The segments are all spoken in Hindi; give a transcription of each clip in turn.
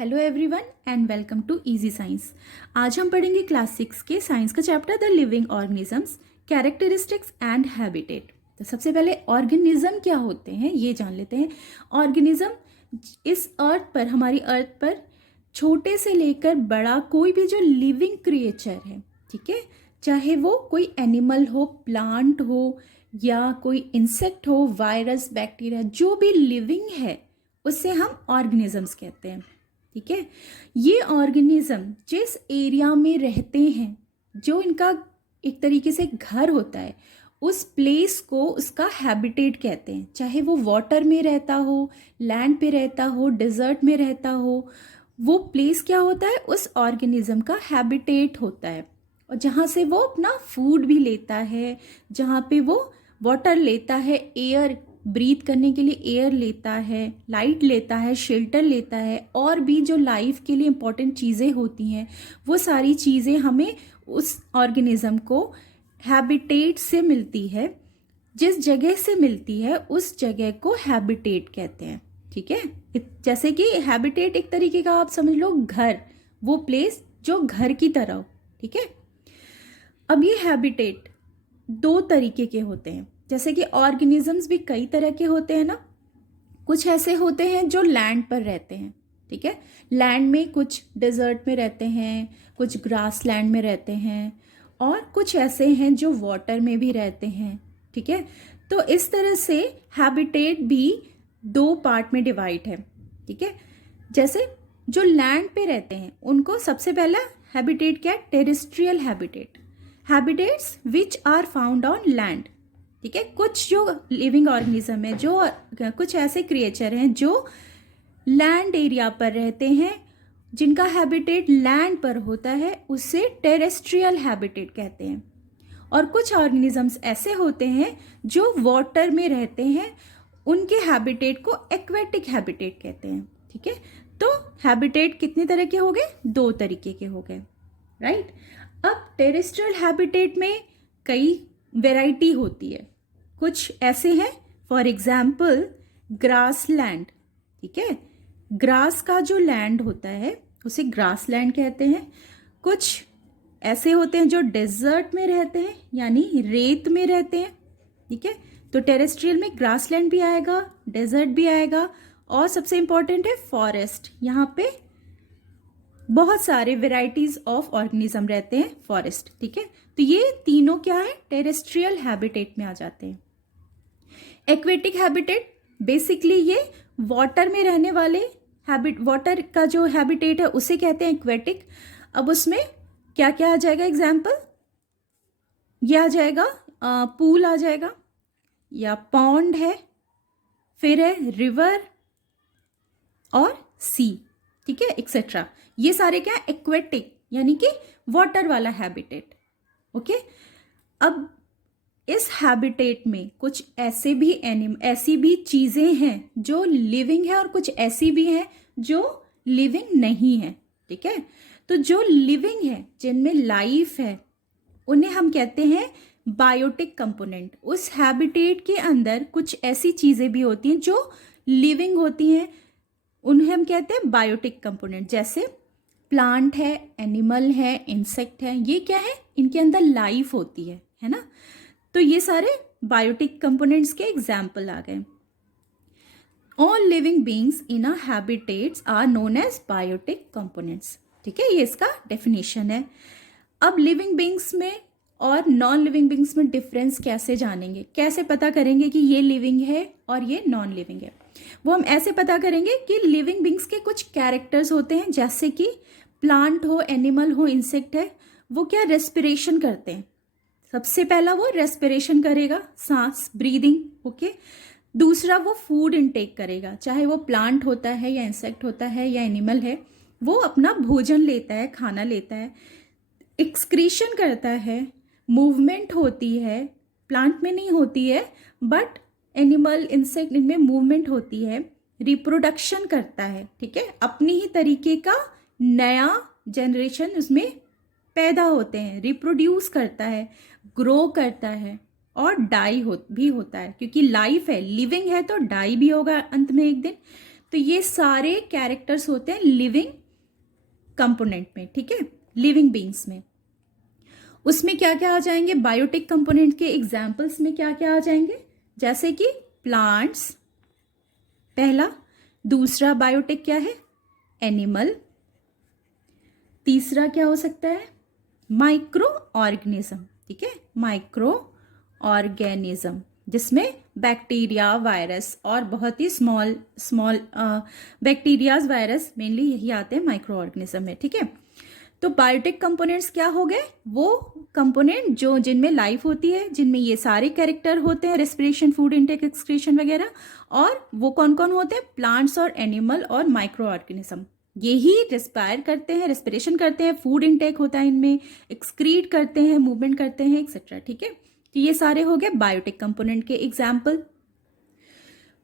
Hello everyone and welcome to easy science. आज हम पढ़ेंगे क्लास 6 के साइंस का chapter the living organisms, characteristics and habitat. तो सबसे पहले ऑर्गेनिज्म क्या होते हैं ये जान लेते हैं। ऑर्गेनिज्म इस अर्थ पर, हमारी अर्थ पर छोटे से लेकर बड़ा कोई भी जो लिविंग क्रिएचर है, ठीक है, चाहे वो कोई एनिमल हो, प्लांट हो या कोई इंसेक्ट हो, वायरस, बैक्टीरिया, जो भी लिविंग है उससे हम ऑर्गेनिजम्स कहते हैं। ठीक है, ये ऑर्गेनिज्म जिस एरिया में रहते हैं, जो इनका एक तरीके से घर होता है, उस प्लेस को उसका हैबिटेट कहते हैं। चाहे वो वाटर में रहता हो, लैंड पे रहता हो, डिजर्ट में रहता हो, वो प्लेस क्या होता है, उस ऑर्गेनिज्म का हैबिटेट होता है। और जहाँ से वो अपना फूड भी लेता है, जहाँ पे वो वाटर लेता है, एयर ब्रीथ करने के लिए एयर लेता है, लाइट लेता है, शेल्टर लेता है, और भी जो लाइफ के लिए इम्पॉर्टेंट चीज़ें होती हैं, वो सारी चीज़ें हमें उस ऑर्गेनिज्म को हैबिटेट से मिलती है। जिस जगह से मिलती है उस जगह को हैबिटेट कहते हैं। ठीक है, जैसे कि हैबिटेट एक तरीके का आप समझ लो घर, वो प्लेस जो घर की तरह हो। ठीक है, अब ये हैबिटेट दो तरीके के होते हैं। जैसे कि ऑर्गेनिजम्स भी कई तरह के होते हैं ना। कुछ ऐसे होते हैं जो लैंड पर रहते हैं, ठीक है, लैंड में, कुछ डेजर्ट में रहते हैं, कुछ ग्रास लैंड में रहते हैं, और कुछ ऐसे हैं जो वाटर में भी रहते हैं। ठीक है, तो इस तरह से हैबिटेट भी दो पार्ट में डिवाइड है। ठीक है, जैसे जो लैंड पे रहते हैं उनको सबसे पहला हैबिटेट क्या है, terrestrial habitat, habitats which are found on land. ठीक है, कुछ जो लिविंग ऑर्गेनिज्म है, जो कुछ ऐसे क्रिएचर हैं जो लैंड एरिया पर रहते हैं, जिनका हैबिटेट लैंड पर होता है, उससे टेरेस्ट्रियल हैबिटेट कहते हैं। और कुछ ऑर्गेनिजम्स ऐसे होते हैं जो वाटर में रहते हैं, उनके हैबिटेट को एक्वेटिक हैबिटेट कहते हैं। ठीक है, तो हैबिटेट कितने तरह के हो गए, दो तरीके के हो गए, राइट। अब टेरेस्ट्रियल हैबिटेट में कई वैरायटी होती है। कुछ ऐसे हैं, फॉर एग्जाम्पल ग्रास लैंड। ठीक है, ग्रास का जो लैंड होता है उसे ग्रास लैंड कहते हैं। कुछ ऐसे होते हैं जो डेजर्ट में रहते हैं, यानी रेत में रहते हैं। ठीक है, तो टेरेस्ट्रियल में ग्रास लैंड भी आएगा, डेजर्ट भी आएगा, और सबसे इंपॉर्टेंट है फॉरेस्ट। यहाँ पे बहुत सारे वेराइटीज ऑफ ऑर्गेनिज्म रहते हैं, फॉरेस्ट। ठीक है, तो ये तीनों क्या है, टेरेस्ट्रियल हैबिटेट में आ जाते हैं। एक्वेटिक हैबिटेट, बेसिकली ये वाटर में रहने वाले वाटर का जो हैबिटेट है उसे कहते हैं एक्वेटिक। अब उसमें क्या क्या आ जाएगा, एग्जाम्पल ये आ जाएगा, पूल आ जाएगा, या पॉन्ड है, फिर है रिवर और सी। ठीक है, एक्सेट्रा, ये सारे क्या है, एक्वेटिक, यानी कि वाटर वाला हैबिटेट। ओके, अब इस हैबिटेट में कुछ ऐसे भी ऐसी भी चीजें हैं जो लिविंग है, और कुछ ऐसी भी हैं जो लिविंग नहीं है। ठीक है, तो जो लिविंग है, जिनमें लाइफ है, उन्हें हम कहते हैं बायोटिक कंपोनेंट। उस हैबिटेट के अंदर कुछ ऐसी चीजें भी होती हैं जो लिविंग होती हैं, उन्हें हम कहते हैं बायोटिक कंपोनेंट। जैसे प्लांट है, एनिमल है, इंसेक्ट है, ये क्या है, इनके अंदर लाइफ होती है ना। तो ये सारे बायोटिक कंपोनेंट्स के एग्जाम्पल आ गए। All living beings in a habitats are known as biotic components. ठीक है, ये इसका डेफिनेशन है। अब लिविंग बींग्स में और नॉन लिविंग बींग्स में डिफरेंस कैसे जानेंगे, कैसे पता करेंगे कि ये लिविंग है और ये नॉन लिविंग है, वो हम ऐसे पता करेंगे कि लिविंग बींग्स के कुछ कैरेक्टर्स होते हैं। जैसे कि प्लांट हो, एनिमल हो, इंसेक्ट है, वो क्या रेस्पिरेशन करते हैं। सबसे पहला वो रेस्पिरेशन करेगा, सांस, ब्रीदिंग। ओके, दूसरा वो फूड इनटेक करेगा, चाहे वो प्लांट होता है या इंसेक्ट होता है या एनिमल है, वो अपना भोजन लेता है, खाना लेता है। एक्सक्रीशन करता है, मूवमेंट होती है, प्लांट में नहीं होती है बट एनिमल, इंसेक्ट, इनमें मूवमेंट होती है। रिप्रोडक्शन करता है, ठीक है, अपनी ही तरीके का नया जनरेशन उसमें पैदा होते हैं, रिप्रोड्यूस करता है, ग्रो करता है, और डाई भी होता है, क्योंकि लाइफ है, लिविंग है, तो डाई भी होगा अंत में एक दिन। तो ये सारे कैरेक्टर्स होते हैं लिविंग कंपोनेंट में, ठीक है, लिविंग बींग्स में। उसमें क्या क्या आ जाएंगे, बायोटिक कंपोनेंट के एग्जाम्पल्स में क्या क्या आ जाएंगे, जैसे कि प्लांट्स पहला, दूसरा बायोटिक क्या है, एनिमल, तीसरा क्या हो सकता है, माइक्रो ऑर्गेनिज्म, ठीक है, माइक्रो ऑर्गेनिज्म जिसमें बैक्टीरिया, वायरस और बहुत ही स्मॉल बैक्टीरियाज, वायरस मेनली यही आते हैं माइक्रो ऑर्गेनिज्म में, ठीक है। तो बायोटिक कंपोनेंट्स क्या हो गए, वो कंपोनेंट जो जिनमें लाइफ होती है, जिनमें ये सारे कैरेक्टर होते हैं, रेस्पिरेशन, फूड इनटेक, एक्सक्रीशन वगैरह। और वो कौन कौन होते हैं, प्लांट्स और एनिमल और माइक्रो ऑर्गेनिज्म। ये ही रेस्पायर करते हैं, रेस्पिरेशन करते हैं, फूड इनटेक होता है इनमें, एक्सक्रीट करते हैं, मूवमेंट करते हैं, एक्सेट्रा, ठीक है। तो ये सारे हो गए बायोटिक कंपोनेंट के एग्जाम्पल।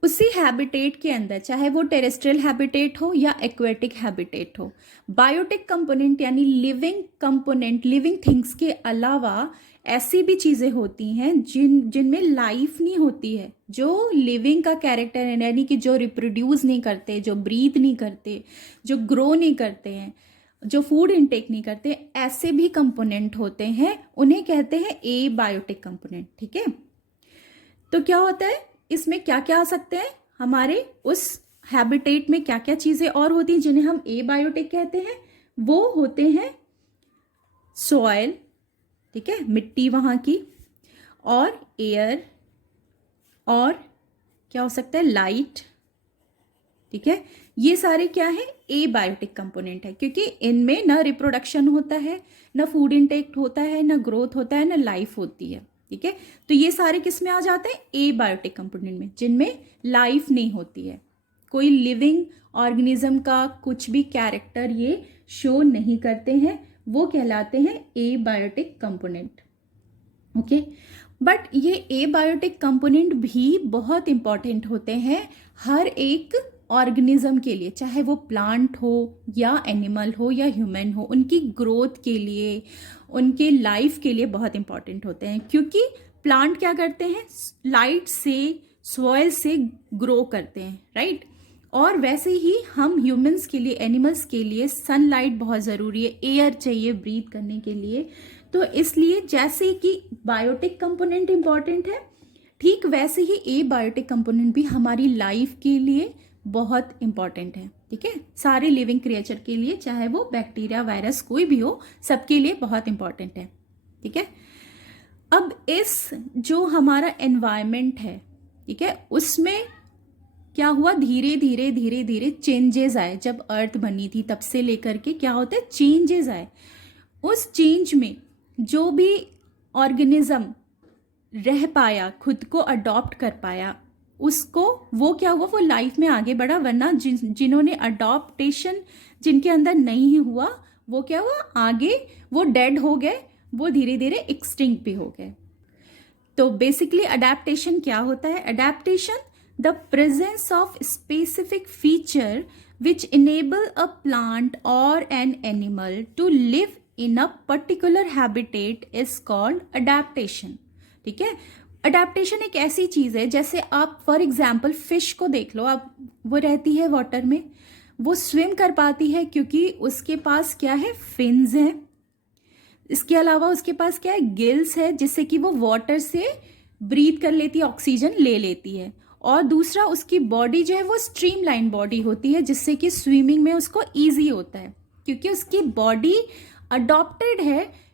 उसी हैबिटेट के अंदर, चाहे वो टेरेस्ट्रियल हैबिटेट हो या एक्वेटिक हैबिटेट हो, बायोटिक कंपोनेंट यानी लिविंग कंपोनेंट, लिविंग थिंग्स के अलावा ऐसी भी चीज़ें होती हैं जिनमें लाइफ नहीं होती है, जो लिविंग का कैरेक्टर है, यानी कि जो रिप्रोड्यूस नहीं करते, जो ब्रीथ नहीं करते, जो ग्रो नहीं करते हैं, जो फूड इनटेक नहीं करते, ऐसे भी कंपोनेंट होते हैं, उन्हें कहते हैं ए बायोटिक कंपोनेंट, ठीक है। तो क्या होता है, इसमें क्या क्या आ सकते हैं, हमारे उस हैबिटेट में क्या क्या चीज़ें और होती हैं जिन्हें हम ए बायोटिक कहते हैं, वो होते हैं सॉइल, ठीक है, मिट्टी वहाँ की, और एयर, और क्या हो सकता है, लाइट, ठीक है। ये सारे क्या है, ए बायोटिक कंपोनेंट है, क्योंकि इनमें न रिप्रोडक्शन होता है, न फूड इनटेक होता है, न ग्रोथ होता है, न लाइफ होती है, ठीक है। तो ये सारे किस में आ जाते हैं, ए बायोटिक कंपोनेंट में, जिनमें लाइफ नहीं होती है, कोई लिविंग ऑर्गेनिज्म का कुछ भी कैरेक्टर ये शो नहीं करते हैं, वो कहलाते हैं ए बायोटिक कंपोनेंट, ओके। बट ये ए बायोटिक कंपोनेंट भी बहुत इंपॉर्टेंट होते हैं हर एक ऑर्गेनिज्म के लिए, चाहे वो प्लांट हो या एनिमल हो या ह्यूमन हो, उनकी ग्रोथ के लिए, उनके लाइफ के लिए बहुत इंपॉर्टेंट होते हैं। क्योंकि प्लांट क्या करते हैं, लाइट से, सॉइल से ग्रो करते हैं, राइट। और वैसे ही हम ह्यूमंस के लिए, एनिमल्स के लिए सनलाइट बहुत ज़रूरी है, एयर चाहिए ब्रीथ करने के लिए। तो इसलिए जैसे कि बायोटिक कंपोनेंट इंपॉर्टेंट है, ठीक वैसे ही ए बायोटिक कंपोनेंट भी हमारी लाइफ के लिए बहुत इंपॉर्टेंट है, ठीक है। सारे लिविंग क्रिएचर के लिए, चाहे वो बैक्टीरिया, वायरस, कोई भी हो, सबके लिए बहुत इंपॉर्टेंट है, ठीक है। अब इस जो हमारा एनवायरनमेंट है, ठीक है, उसमें क्या हुआ, धीरे धीरे धीरे धीरे चेंजेस आए। जब अर्थ बनी थी तब से लेकर के क्या होता है, चेंजेस आए। उस चेंज में जो भी ऑर्गेनिज्म रह पाया, खुद को अडॉप्ट कर पाया, उसको, वो क्या हुआ, वो लाइफ में आगे बढ़ा। वरना जिन्होंने अडॉप्टेशन जिनके अंदर नहीं हुआ, वो क्या हुआ, आगे वो डेड हो गए, वो धीरे धीरे एक्सटिंक्ट भी हो गए। तो बेसिकली अडेप्टेशन क्या होता है, adaptation the presence of specific feature which enable a plant or an animal to live in a particular habitat is called adaptation, ठीक है। अडेप्टेशन एक ऐसी चीज़ है, जैसे आप फॉर एग्जाम्पल फिश को देख लो, आप, वो रहती है वाटर में, वो स्विम कर पाती है क्योंकि उसके पास क्या है, फिन्स हैं। इसके अलावा उसके पास क्या है, गिल्स है, जिससे कि वो वाटर से ब्रीथ कर लेती है, ऑक्सीजन ले लेती है। और दूसरा, उसकी बॉडी जो है वो स्ट्रीमलाइन बॉडी होती है, जिससे कि स्विमिंग में उसको ईजी होता है, क्योंकि उसकी बॉडी अडॉप्टेड है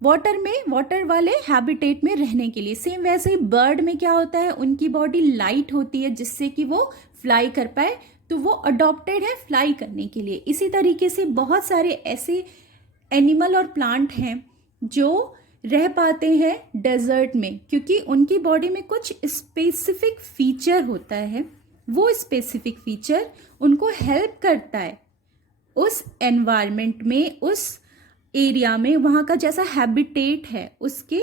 वाटर में, वाटर वाले हैबिटेट में रहने के लिए। सेम वैसे ही बर्ड में क्या होता है, उनकी बॉडी लाइट होती है, जिससे कि वो फ्लाई कर पाए, तो वो अडॉप्टेड है फ्लाई करने के लिए। इसी तरीके से बहुत सारे ऐसे एनिमल और प्लांट हैं जो रह पाते हैं डेजर्ट में, क्योंकि उनकी बॉडी में कुछ स्पेसिफिक फीचर होता है, वो स्पेसिफिक फीचर उनको हेल्प करता है उस एनवायरनमेंट में, उस एरिया में, वहाँ का जैसा हैबिटेट है उसके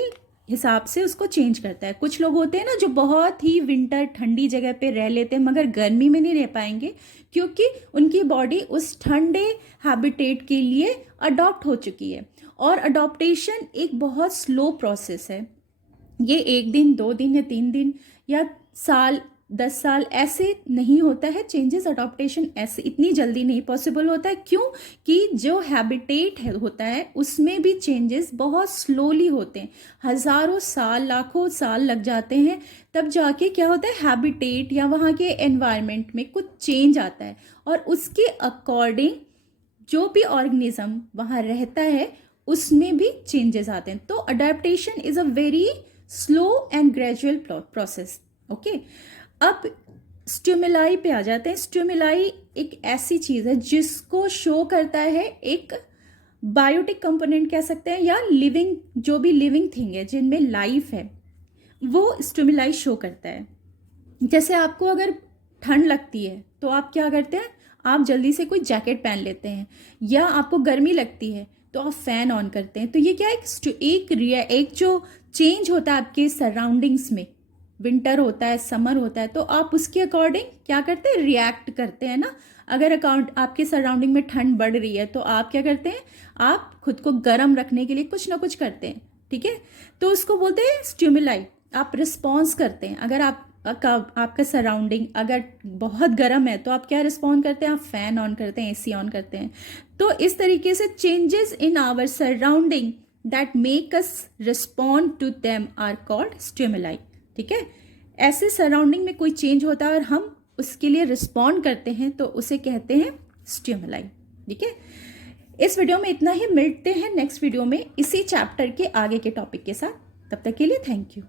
हिसाब से उसको चेंज करता है। कुछ लोग होते हैं ना जो बहुत ही विंटर, ठंडी जगह पे रह लेते हैं, मगर गर्मी में नहीं रह पाएंगे, क्योंकि उनकी बॉडी उस ठंडे हैबिटेट के लिए अडॉप्ट हो चुकी है। और अडॉप्टेशन एक बहुत स्लो प्रोसेस है, ये 1 दिन, 2 दिन या 3 दिन या साल 10 साल ऐसे नहीं होता है चेंजेस। अडॉप्टेशन ऐसे इतनी जल्दी नहीं पॉसिबल होता है। क्यों? कि जो हैबिटेट होता है उसमें भी चेंजेस बहुत स्लोली होते हैं। हज़ारों साल, लाखों साल लग जाते हैं, तब जाके क्या होता है, हैबिटेट या वहाँ के एनवायरनमेंट में कुछ चेंज आता है, और उसके अकॉर्डिंग जो भी ऑर्गेनिज्म वहाँ रहता है उसमें भी चेंजेस आते हैं। तो adaptation is a very slow and gradual process. Okay, अब स्टिमुलाई पे आ जाते हैं। स्टिमुलाई एक ऐसी चीज़ है जिसको शो करता है एक बायोटिक कंपोनेंट कह सकते हैं, या लिविंग, जो भी लिविंग थिंग है जिनमें लाइफ है वो स्टिमुलाई शो करता है। जैसे आपको अगर ठंड लगती है तो आप क्या करते हैं, आप जल्दी से कोई जैकेट पहन लेते हैं, या आपको गर्मी लगती है तो आप फैन ऑन करते हैं। तो ये क्या एक जो चेंज होता है आपके सराउंडिंग्स में, विंटर होता है, समर होता है, तो आप उसके अकॉर्डिंग क्या करते हैं, रिएक्ट करते हैं ना। अगर आपके सराउंडिंग में ठंड बढ़ रही है तो आप क्या करते हैं, आप खुद को गर्म रखने के लिए कुछ ना कुछ करते हैं। ठीक है, तो उसको बोलते हैं स्टिमुलाई। आप रिस्पॉन्स करते हैं। अगर आपका सराउंडिंग अगर बहुत गर्म है तो आप क्या रिस्पॉन्ड करते हैं, आप फैन ऑन करते हैं, एसी ऑन करते हैं। तो इस तरीके से changes in our surrounding that make us respond to them are called stimuli. ठीक है, ऐसे सराउंडिंग में कोई चेंज होता है और हम उसके लिए रिस्पॉन्ड करते हैं तो उसे कहते हैं स्टिमुलाई। ठीक है, इस वीडियो में इतना ही। मिलते हैं नेक्स्ट वीडियो में इसी चैप्टर के आगे के टॉपिक के साथ। तब तक के लिए थैंक यू।